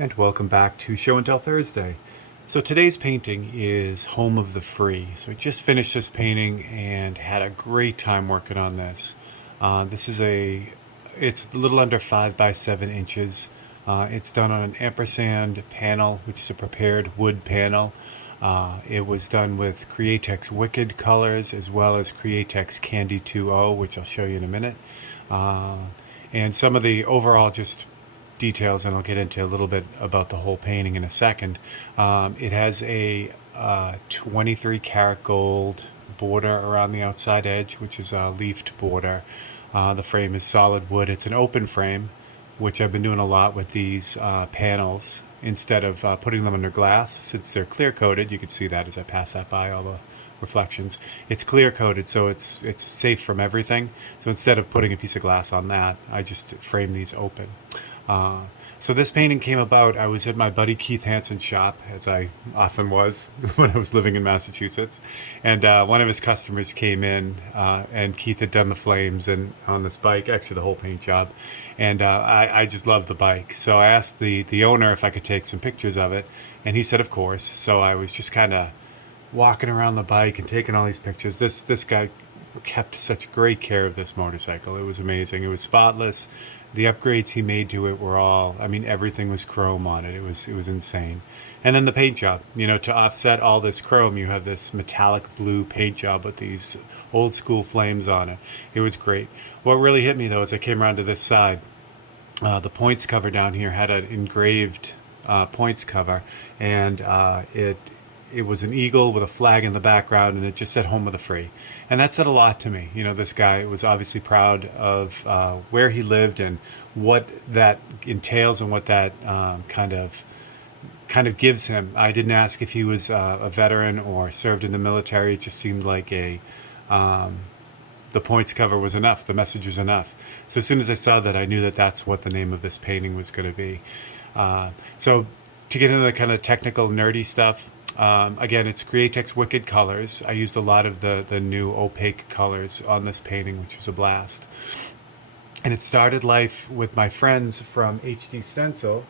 And welcome back to Show and Tell Thursday. So today's painting is Home of the Free. So I just finished this painting and had a great time working on this. It's a little under 5 by 7 inches. It's done on an ampersand panel, which is a prepared wood panel. It was done with Createx Wicked colors as well as Createx Candy 2.0, which I'll show you in a minute. And some of the overall just details, and I'll get into a little bit about the whole painting in a second. It has a 23 karat gold border around the outside edge, which is a leafed border. The frame is solid wood. It's an open frame, which I've been doing a lot with these panels instead of putting them under glass. Since they're clear coated, you can see that as I pass that by, all the reflections. It's clear coated, so it's safe from everything. So instead of putting a piece of glass on that, I just frame these open. So this painting came about. I was at my buddy Keith Hansen's shop, as I often was when I was living in Massachusetts, and one of his customers came in, and Keith had done the flames and on this bike, actually the whole paint job, and I just loved the bike. So I asked the owner if I could take some pictures of it, and he said of course. So I was just kind of walking around the bike and taking all these pictures. This guy kept such great care of this motorcycle. It was amazing. It was spotless. The upgrades he made to it were all, I mean, everything was chrome on it. It was insane. And then the paint job, to offset all this chrome, you have this metallic blue paint job with these old school flames on it. It was great. What really hit me though, as I came around to this side, the points cover down here had an engraved points cover, and it was an eagle with a flag in the background, and it just said Home of the Free. And that said a lot to me. This guy was obviously proud of where he lived and what that entails and what that kind of gives him. I didn't ask if he was a veteran or served in the military. It just seemed like the points cover was enough. The message was enough. So as soon as I saw that, I knew that that's what the name of this painting was going to be. So to get into the kind of technical, nerdy stuff, again, it's Createx Wicked colors. I used a lot of the new opaque colors on this painting, which was a blast. And it started life with my friends from HD Stencil.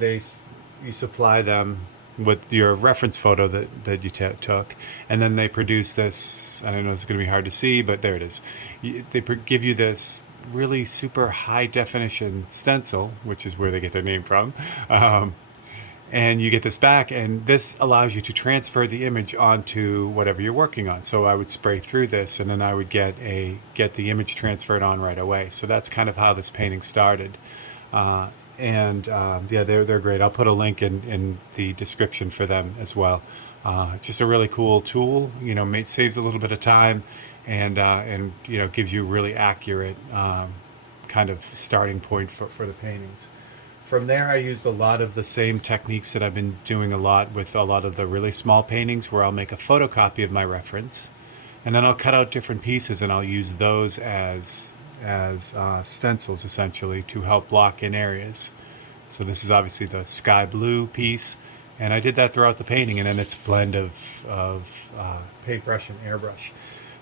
You supply them with your reference photo that you took, and then they produce this. I don't know, it's going to be hard to see, but there it is. They give you this really super high definition stencil, which is where they get their name from. And you get this back, and this allows you to transfer the image onto whatever you're working on. So I would spray through this, and then I would get the image transferred on right away. So that's kind of how this painting started. Yeah, they're great. I'll put a link in the description for them as well. Just a really cool tool. Saves a little bit of time, and gives you a really accurate kind of starting point for the paintings. From there, I used a lot of the same techniques that I've been doing a lot with a lot of the really small paintings, where I'll make a photocopy of my reference, and then I'll cut out different pieces, and I'll use those as stencils, essentially, to help block in areas. So this is obviously the sky blue piece, and I did that throughout the painting, and then it's blend of paintbrush and airbrush.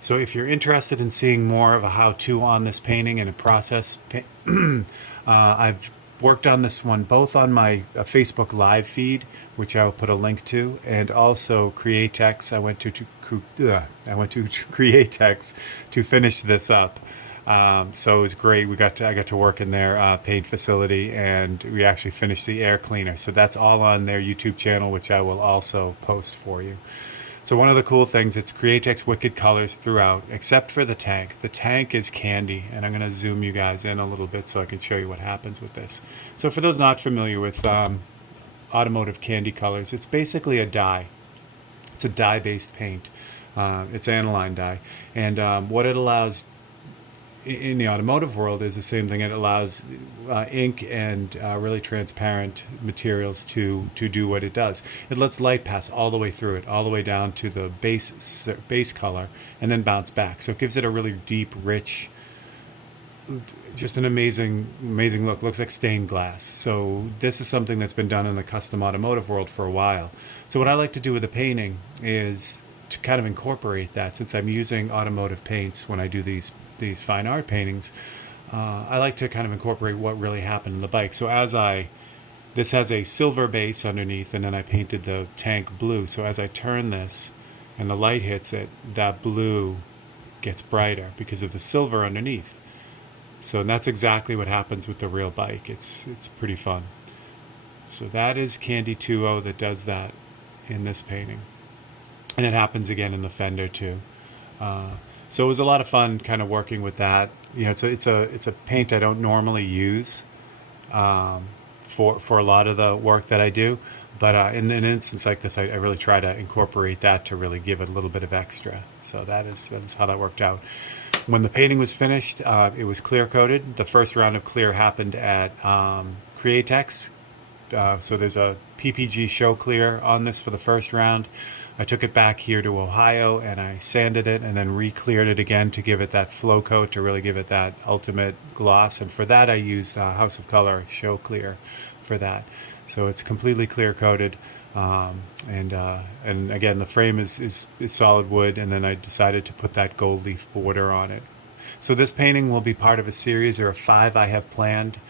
So if you're interested in seeing more of a how-to on this painting and a process, I've worked on this one both on my Facebook live feed, which I will put a link to, and also Createx. I went to Createx to finish this up. So it was great. I got to work in their paid facility, and we actually finished the air cleaner. So that's all on their YouTube channel, which I will also post for you. So one of the cool things, it's Createx Wicked colors throughout, except for the tank. The tank is candy, and I'm going to zoom you guys in a little bit so I can show you what happens with this. So for those not familiar with automotive candy colors, it's basically a dye. It's a dye-based paint. It's aniline dye. And what it allows in the automotive world is the same thing. It allows ink and really transparent materials to do what it does. It lets light pass all the way through it, all the way down to the base color, and then bounce back. So it gives it a really deep, rich, just an amazing look. Looks like stained glass. So this is something that's been done in the custom automotive world for a while. So what I like to do with the painting is to kind of incorporate that, since I'm using automotive paints when I do these fine art paintings. I like to kind of incorporate what really happened in the bike. So as I This has a silver base underneath, and then I painted the tank blue. So as I turn this and the light hits it, that blue gets brighter because of the silver underneath. So that's exactly what happens with the real bike. It's pretty fun. So that is Candy 2.0 that does that in this painting. And it happens again in the fender too. So it was a lot of fun kind of working with that. You know, it's a paint I don't normally use for a lot of the work that I do, but in an instance like this, I really try to incorporate that to really give it a little bit of extra. So that is how that worked out. When the painting was finished, it was clear coated. The first round of clear happened at Createx. So there's a PPG show clear on this for the first round. I took it back here to Ohio and I sanded it and then re-cleared it again to give it that flow coat, to really give it that ultimate gloss. And for that I used House of Color show clear for that. So it's completely clear coated. And again, the frame is solid wood, and then I decided to put that gold leaf border on it. So this painting will be part of a series. There are 5 I have planned.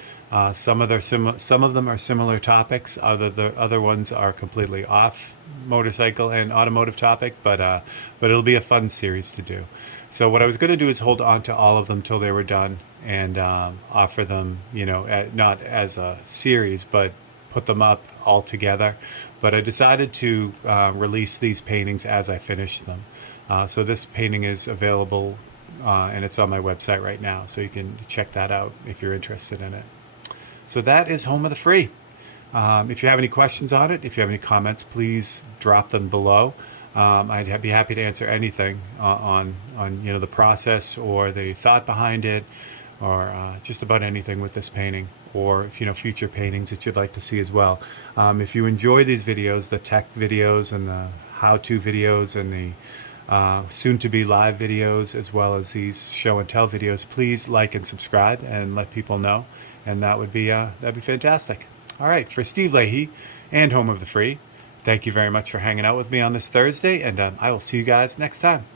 Some of them are similar topics. Other ones are completely off motorcycle and automotive topic, but it'll be a fun series to do. So what I was going to do is hold on to all of them till they were done and offer them, you know, not as a series, but put them up all together. But I decided to release these paintings as I finish them. So this painting is available and it's on my website right now, so you can check that out if you're interested in it. So that is Home of the Free. If you have any questions on it, if you have any comments, please drop them below. I'd be happy to answer anything on you know, the process or the thought behind it, or just about anything with this painting, or if you know, future paintings that you'd like to see as well. If you enjoy these videos, the tech videos and the how-to videos and the soon-to-be live videos, as well as these show and tell videos, please like and subscribe and let people know, and that'd be fantastic. All right, for Steve Leahy and Home of the Free, thank you very much for hanging out with me on this Thursday, and I will see you guys next time.